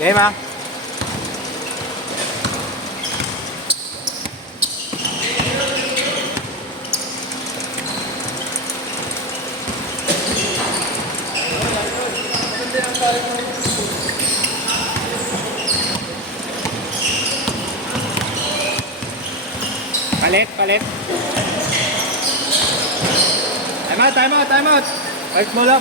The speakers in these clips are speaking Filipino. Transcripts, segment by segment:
Game ah. Palit. Time out. Palit bola.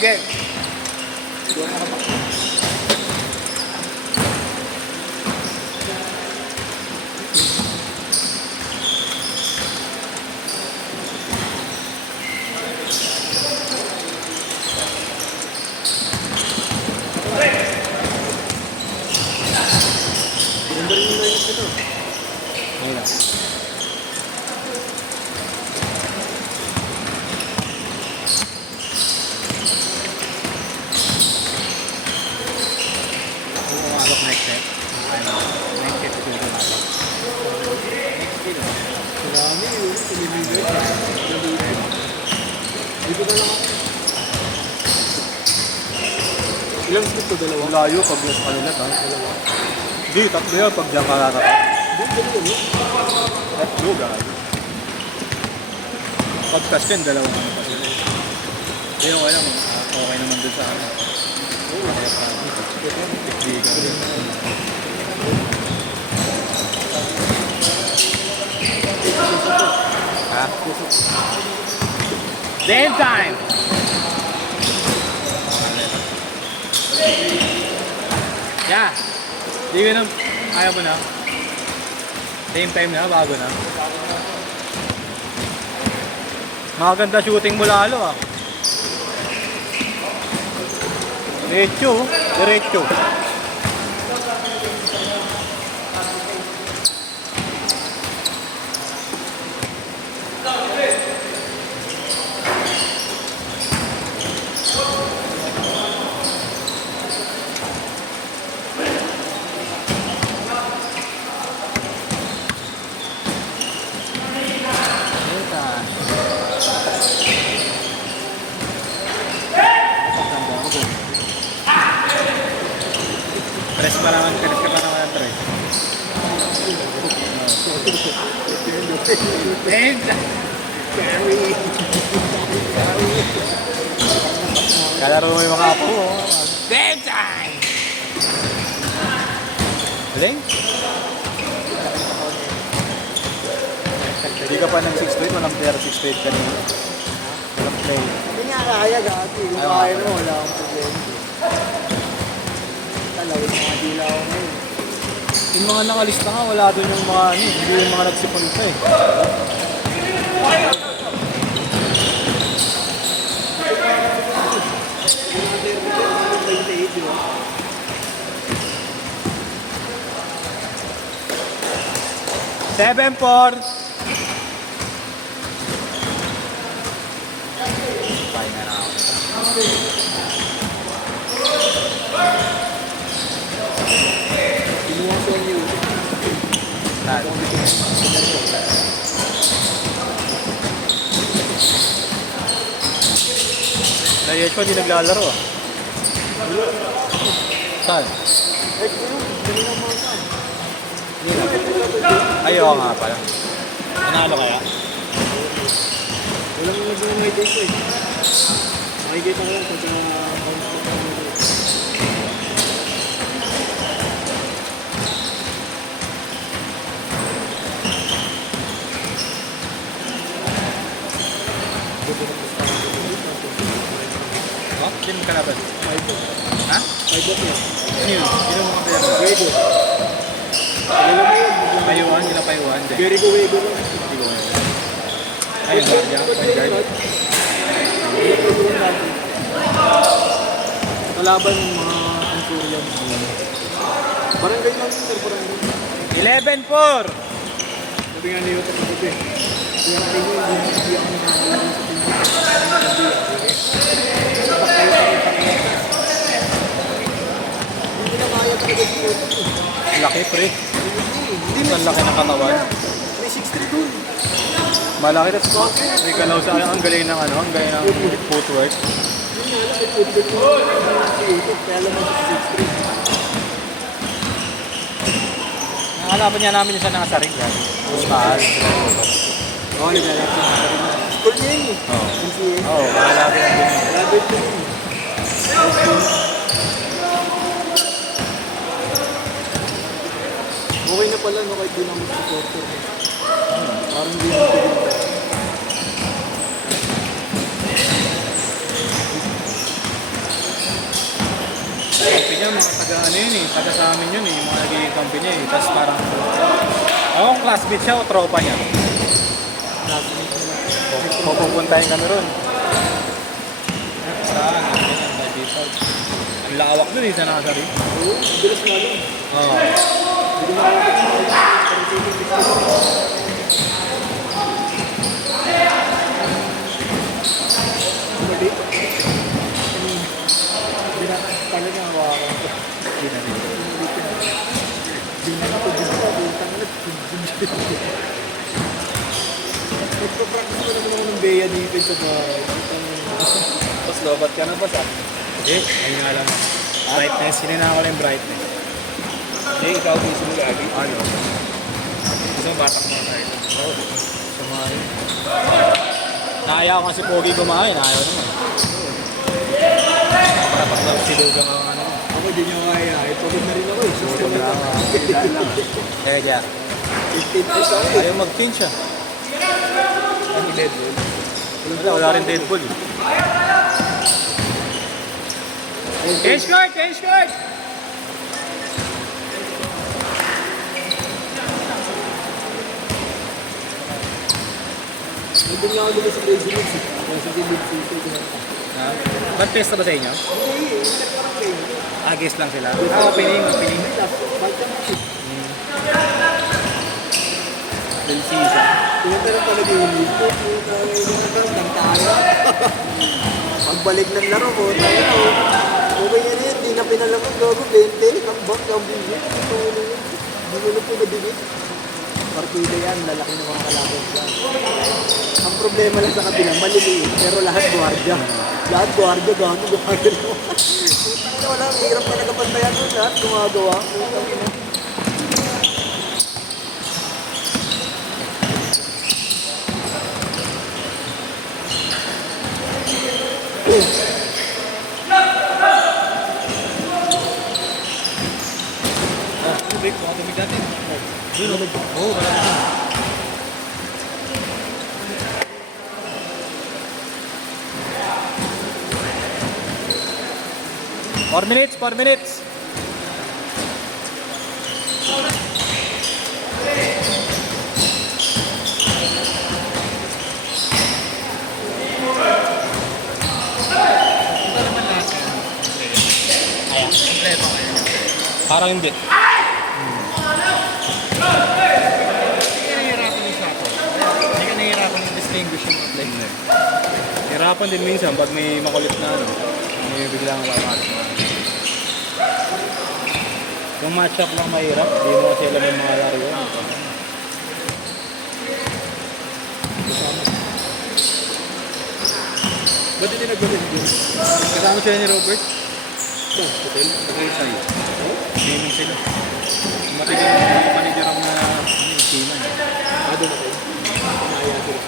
Game. Wala. Pumalok next set. Next set ito yung pumalok. Next set. Marami yun. Tumibigay. Dito na lang ako. Ilang split to? Dalawa? Layo pag yung kanila ha. Dalawa. Hindi, tatlo yan pag diyan kararata. Dito. Tatlo gayo. Podcast yan, dalawa ano pa sila. Hindi okay lang. Okay naman dun sa ano. Oo, kaya pa. Tikdigan din. Ha? Game time! Yeah. Di ko na, ayaw mo na. Same time na, bago na. Maganda shooting mo lalo ah. Diretso. Press ka pa naman ng press. And kalaro mo yung mga apo. Game time! Galing? Hindi ka pa ng 6-8, walang player 6-8 kanina. Walang play. Hindi nga kaya gati. Kung kaya mo, wala akong problema. Talawin mga dila ako ngayon. Yung mga nakalista nga, wala doon yung mga ano, hindi yung mga nagsipon pa eh. Seven four. Kinuha ko yung Dahil ko hindi naglalaro ah. Saan? Ayaw nga pala. Nanalo kaya? walang nag-umay dito eh. Makikita ko lang pagka Oh, sino ka natin? Ha? may bot niya. Sino? Sino mga player? Wego. Alam mo yun. Payuan? Sila payuan? Very good Wego lang. Hindi ko ngayon. Ayun, guardia. Point guard. Kalaban ng mga Anturian. Barangay lang sir, barangay. 11-4! Sabi nga niyo ito ng buti. Kaya kayo hindi ako nakakalaban sa pinag. Laki, pre. Hindi Ang laki ng katawan. May 6'3 dun. Malaki na spot. May galaw sa ang galing ng ano, ang galing ng footwork. Yun nga lang, may football ko. Kaya lang mag 6'3. Nakalaban niya namin sa nakasaring yan. Mahal. Oo, naglalapit na rin. School niya yun eh. Oo. NCA. Oo, makalapit ang ganyan. Graduate ko yun. Okay na pala no kahit di naman supporter. Parang hindi na tigil. Kampi niya, mga taga ano yun eh, taga sa amin yun eh, yung mga nagiging kampi niya eh. Tapos parang, classmate siya o tropa niya. Pupuntahin kami ron. Saan? Ganyan, by default. Ang lawak dun eh, sa nakasari. Oo, bilis nga lang. Oo. Hindi ko makakapit na parang taking picture. Mali. Hindi na talaga hawakan ko. Hindi na rin. Hindi na ako dito pa. Bintang ulit. Nagpa-practice ko naman ako ng Bea defense sa bahay. Tapos lobat ka na ba sa? Ayun nga lang. Brightness, sinina ko lang yung brightness. Ikaw gusto mo lagi. Ano? Gusto mo batak mo tayo. Oo. Sumahin. Naayaw ko si Pogi kumain, ayaw naman. Dapat lang si Lugang ang ano. Ako di niya kaya. Pagod na rin ako eh. Pagod na ako. Kaya kaya. 15 pesos ako eh. Ayaw mag-tin siya. Ano Deadpool? Wala rin Deadpool eh. Change card! Change card! Nandun nga ako dito sa Crazy Leagues eh. Kaya sa League City kinanta. Ba't pesta ba sa inyo? Hindi eh. Hindi parang kayo. Agis lang sila. Opening. Championship. Del season. Pinunta lang talaga yung league. Nang tayo. Pagbalik ng laro ko, tayo ko. Okay yan yun. Di na pinalaman. Gago 20. Ang bak, ang bigit. Di mo na po nabigit. Partida yan. Lalaki ng mga kalaban dyan. Ang problema lang sa kabila, maliliit. Pero lahat guardia. Lahat guardia. Gago guardia naman. Wala, ang hirap talaga pantayan mo. Lahat gumagawa. Break mo, tumig natin. Oo, wala na. 4 minutes, 4 minutes. Parang hindi. Hindi ka nahihirapan yung distinguish yung play. Hirapan din minsan pag may makulit na ano. May biglang wakas. Yung match-up lang mahirap, hindi mo kasi alam yung mga laro yun. Ba't hindi nag-galit yun? Kasama siya ni Robert, Ito, hotel. nagay sa'yo. Oh? Gaming sila. Matigang mga panidirang na ikiman. Doon ako. Naya sila.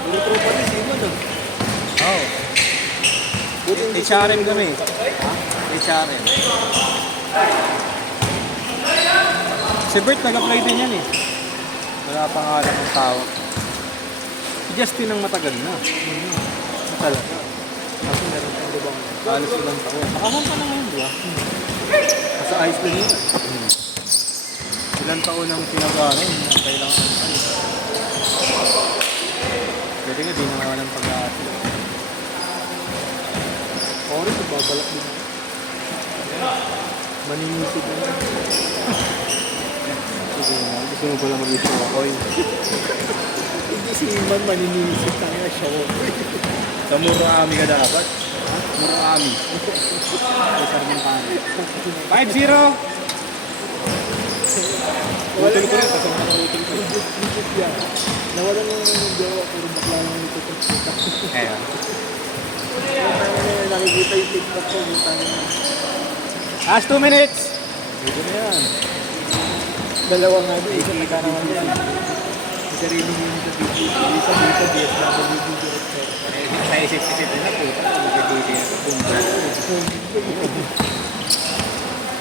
Puro tropa ni Simon ah. Oo. Buti hindi HRM kami. Ha? HRM. Si Bert nag-apply din yan eh. Wala pang alam ng tao. Si Justin ang matagal na. Talaga. Kasi meron tayong lubang. Alos ilang taon. Nakahang ka na ngayon, di ba? Sa Iceland yun. Ilang taon ang pinag-ano, kailangan ano. Pwede nga, di na nga ng pag-aati. Oras, babalak din ako. Maninisip na lang. Sige nga, gusto mo pala mag-issue ako yun. Hindi si Iman maninisip tayo na siya. Sa Murakami ka dapat. Ha? Murakami. Sa Sarmantana. 5-0! Utol ko rin, kasama ko utol ko. Legit yan. Nawalan na yung jowa, puro bakla lang yung TikTok. Ayan. Nakikita yung TikTok ko, butang na. Last 2 minutes! Dito na yan. Dalawa nga doon, isa na naman yan. Isa rin yung sa video. Isa dito, DSWD director. Naisip-isip din na po. Magkikiti na ito. Boom.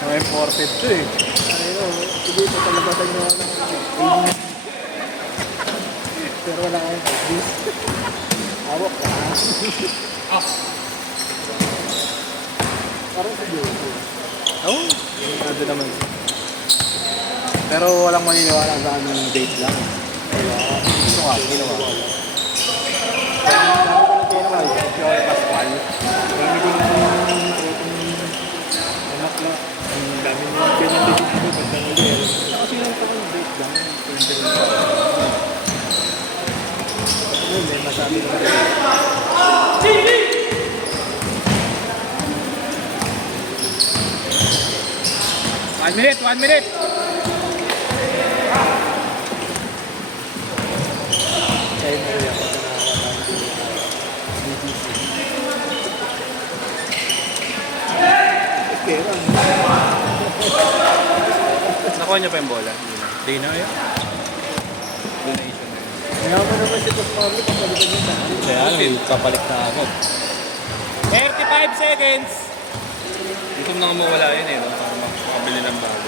Imported to eh. Ayun, hindi ito talabasan nyo ng AD. Pero wala kayong pag-bis. Awak ka. Parang sa Diyogo. Oo. Ano naman. Pero walang maniniwala sa anong date lang. Ito ka, ginawa. Ginawa, si Ole Pascual. Marami din yung anak na. Ang dami nyo ganyan din dito pag nangyari. Kasi yung taon date lang. Ayun, may masabi naman. One minute! Kaya mo rin ako na BBC. Pera. Nakuha niyo pa yung bola? Hindi na yun. Donation na yun. Kaya mo naman si Pascual, kapalitan niya sa akin. Kaya may kapalit na agad. 35 seconds! Gusto mo na mawala yun eh, no? Para makabili ng bago.